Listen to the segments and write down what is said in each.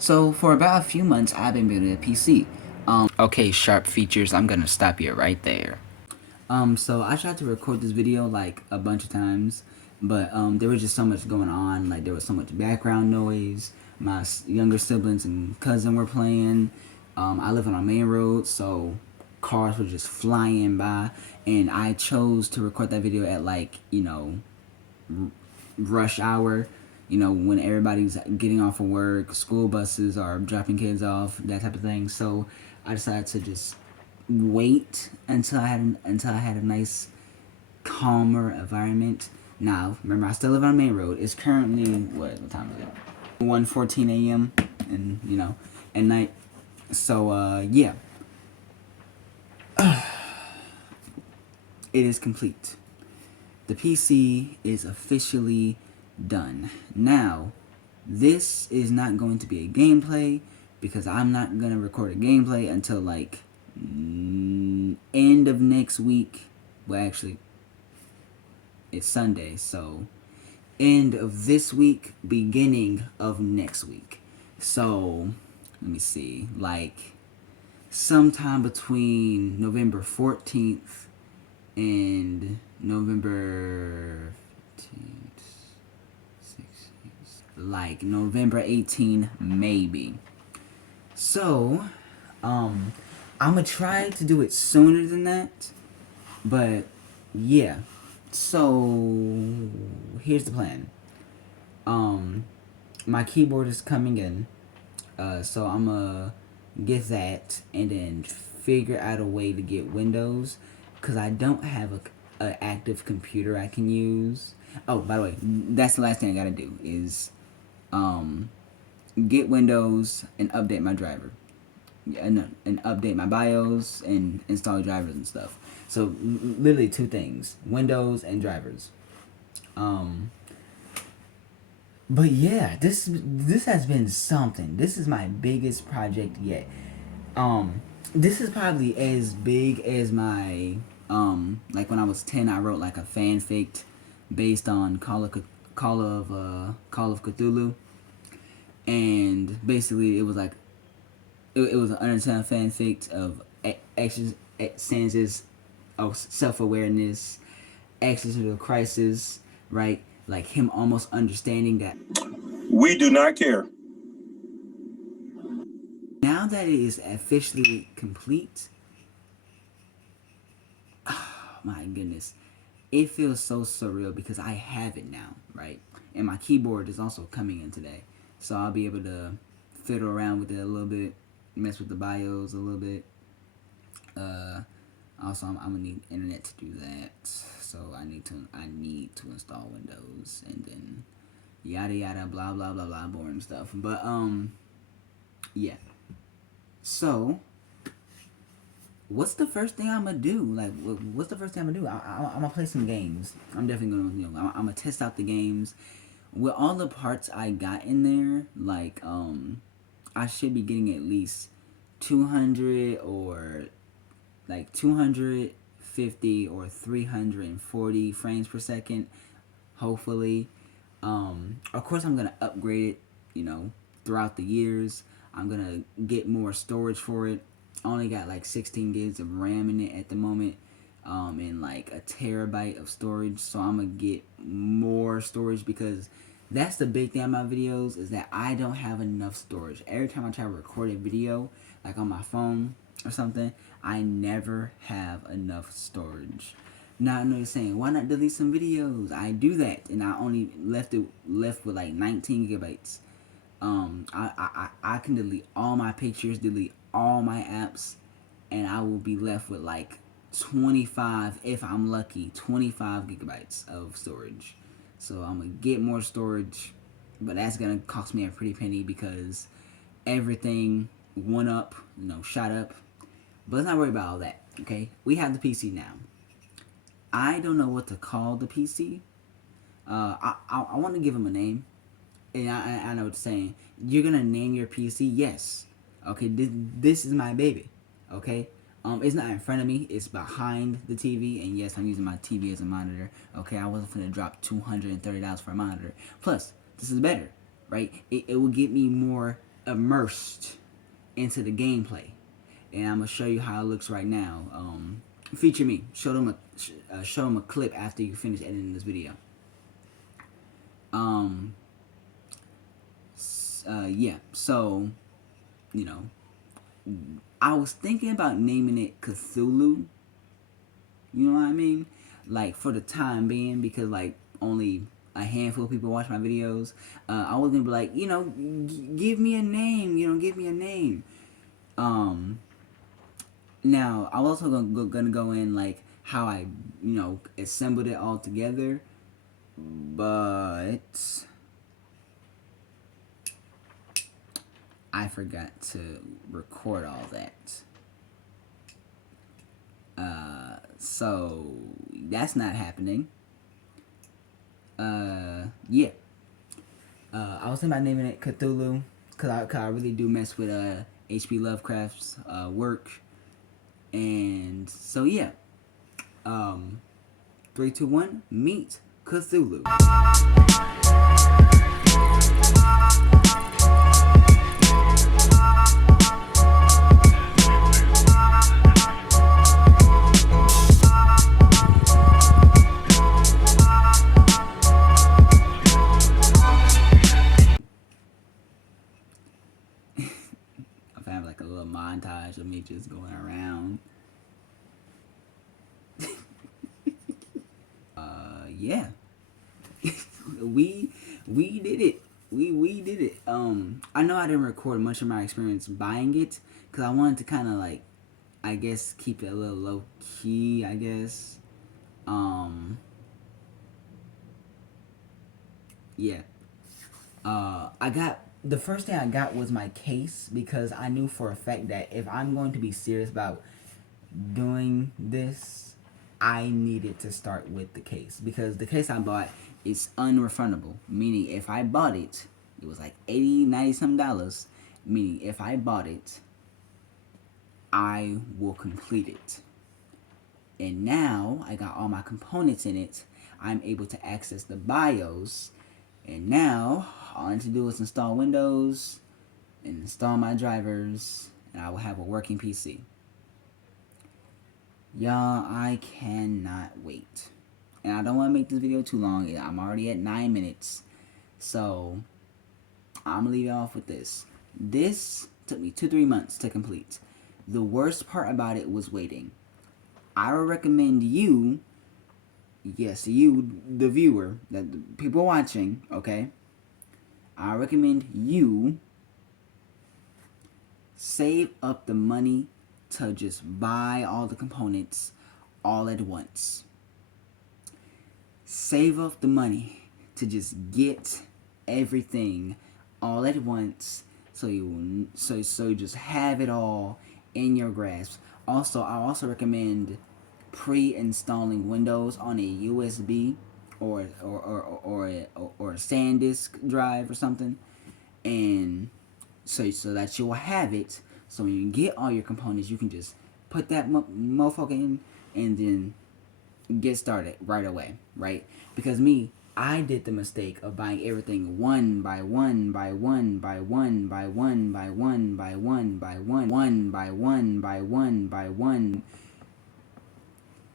So for about a few months, I've been building a PC. Okay, sharp features. I'm gonna stop you right there. So I tried to record this video like a bunch of times, but there was just so much going on. Like there was so much background noise. My younger siblings and cousin were playing. I live on a main road, so cars were just flying by, and I chose to record that video at like rush hour, when everybody's getting off of work, school buses are dropping kids off, that type of thing. So I decided to just wait until I had a nice calmer environment. Now, remember, I still live on a main road. It's currently what time is it? 1:14 a.m. and at night. So yeah, it is complete. The PC is officially done. Now, this is not going to be a gameplay because I'm not going to record a gameplay until like end of next week. Well, actually, it's Sunday, so end of this week, beginning of next week. So, let me see, like sometime between November 14th and November 15th, 16th, like November 18 maybe. So, I'm gonna try to do it sooner than that, but yeah. So here's the plan. My keyboard is coming in, so I'm gonna get that and then figure out a way to get Windows, cause I don't have a active computer I can use. Oh, by the way, that's the last thing I gotta do is get Windows and update my driver. And update my BIOS and install drivers and stuff. So literally two things: Windows and drivers. Um, but yeah, this has been something. This is my biggest project yet. This is probably as big as my like when I was 10, I wrote like a fanfic based on Call of Cthulhu, and basically it was like it was an undertone fanfic of actions, senses of self-awareness, existential crisis, right? Like him almost understanding that We do not care. now that it is officially complete, oh my goodness, it feels so surreal because I have it now, right? And my keyboard is also coming in today, so I'll be able to fiddle around with it a little bit, mess with the BIOS a little bit. Uh, Also, I'm gonna need internet to do that, so I need to install Windows and then yada yada blah blah blah blah boring stuff. But yeah. So what's the first thing I'm gonna do? Like, what's the first thing I'm gonna do? I'm gonna play some games. I'm definitely gonna, I'm gonna test out the games with all the parts I got in there. Like, I should be getting at least 200 or like 250 or 340 frames per second, hopefully. Of course, I'm gonna upgrade it, throughout the years. I'm gonna get more storage for it. I only got like 16 gigs of RAM in it at the moment, and like a terabyte of storage. So I'm gonna get more storage because that's the big thing about videos is that I don't have enough storage. Every time I try to record a video, like on my phone or something, I never have enough storage. Now I know you're saying, why not delete some videos? I do that, and I only left with like 19 gigabytes. I can delete all my pictures, delete all my apps, and I will be left with like 25, if I'm lucky, 25 gigabytes of storage. So I'm gonna get more storage, but that's gonna cost me a pretty penny because everything went up, shot up. But let's not worry about all that. Okay, we have the PC now. I don't know what to call the PC. I want to give him a name, and I know what you're saying. You're gonna name your PC? Yes. Okay, this is my baby. Okay. It's not in front of me. It's behind the TV, and yes, I'm using my TV as a monitor. Okay, I wasn't gonna drop $230 for a monitor. Plus, this is better, right? It will get me more immersed into the gameplay, and I'm gonna show you how it looks right now. Feature me. Show them a clip after you finish editing this video. Yeah. So, you know, I was thinking about naming it Cthulhu. You know what I mean? Like, for the time being, because like only a handful of people watch my videos. I was gonna be like, you know, give me a name. You know, give me a name. Now I was also gonna go in like how I, you know, assembled it all together, but I forgot to record all that. So that's not happening. Yeah. I was thinking about naming it Cthulhu, cause I really do mess with H.P. Lovecraft's work, and so yeah. 3, 2, 1, meet Cthulhu. I have like a little montage of me just going around. Yeah. we did it. We did it. I know I didn't record much of my experience buying it because I wanted to kind of like, I guess, keep it a little low key, I guess. Yeah. I got, the first thing I got was my case, because I knew for a fact that if I'm going to be serious about doing this, I needed to start with the case, because the case I bought is unrefundable, meaning if I bought it, it was like 80, 90 some dollars, meaning if I bought it, I will complete it. And now I got all my components in it. I'm able to access the BIOS, and now all I need to do is install Windows and install my drivers, and I will have a working PC. Y'all, I cannot wait. And I don't want to make this video too long. I'm already at 9 minutes. So, I'm going to leave you off with this. This took me 2-3 months to complete. The worst part about it was waiting. I would recommend you, yes, you, the viewer, the people watching, okay? I recommend you save up the money to just buy all the components all at once. Save up the money to just get everything all at once, so you just have it all in your grasp. Also, I also recommend pre-installing Windows on a USB or a SanDisk drive or something, and so that you will have it. So when you get all your components, you can just put that motherfucker in and then get started right away, right? Because me, I did the mistake of buying everything one by one by one by one by one by one by one by one by one by one by one.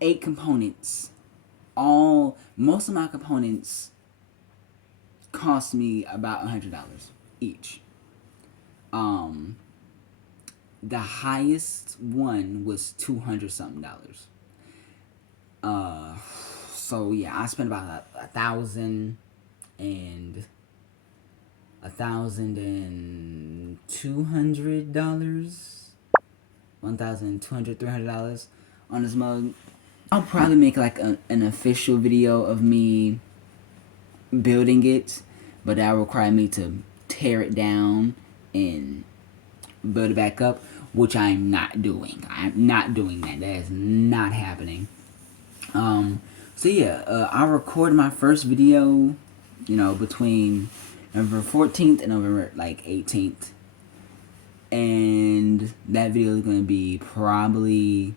8 components. Most of my components cost me about $100 each. The highest one was $200 something. So yeah, I spent about $1,200, $1,200, $300 on this mug. I'll probably make like an official video of me building it, but that will require me to tear it down and build it back up, which I'm not doing. I'm not doing that. That is not happening. So yeah, I recorded my first video, you know, between November 14th and November like 18th, and that video is gonna be probably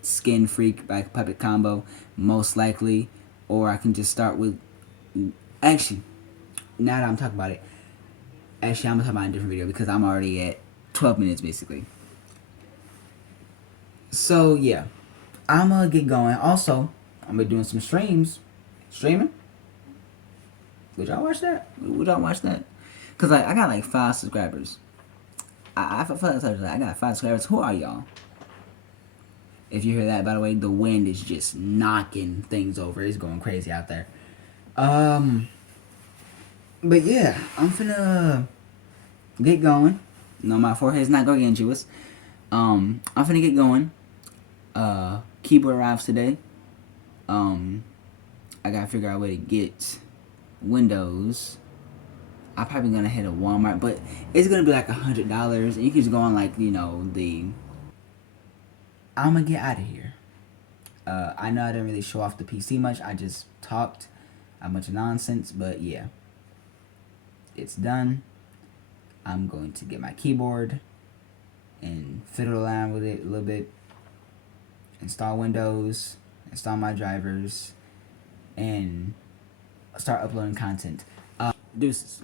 Skin Freak by Puppet Combo, most likely, or I can just start with. Actually, now that I'm talking about it, Actually, I'm gonna talk about a different video because I'm already at 12 minutes basically. So yeah, I'm gonna get going. Also, I'm gonna be doing some streaming. Would y'all watch that? Would y'all watch that? Cause like I got like 5 subscribers. I feel like I got 5 subscribers. Who are y'all? If you hear that, by the way, the wind is just knocking things over. It's going crazy out there. But yeah, I'm finna get going. No, my forehead's not gargantuous. I'm finna get going. Keyboard arrives today. I gotta figure out a way to get Windows. I'm probably gonna hit a Walmart, but it's gonna be like $100, and you can just go on like the. I'm gonna get out of here. I know I didn't really show off the PC much. I just talked a bunch of nonsense, but yeah, it's done. I'm going to get my keyboard and fiddle around with it a little bit. Install Windows, install my drivers, and start uploading content. Deuces.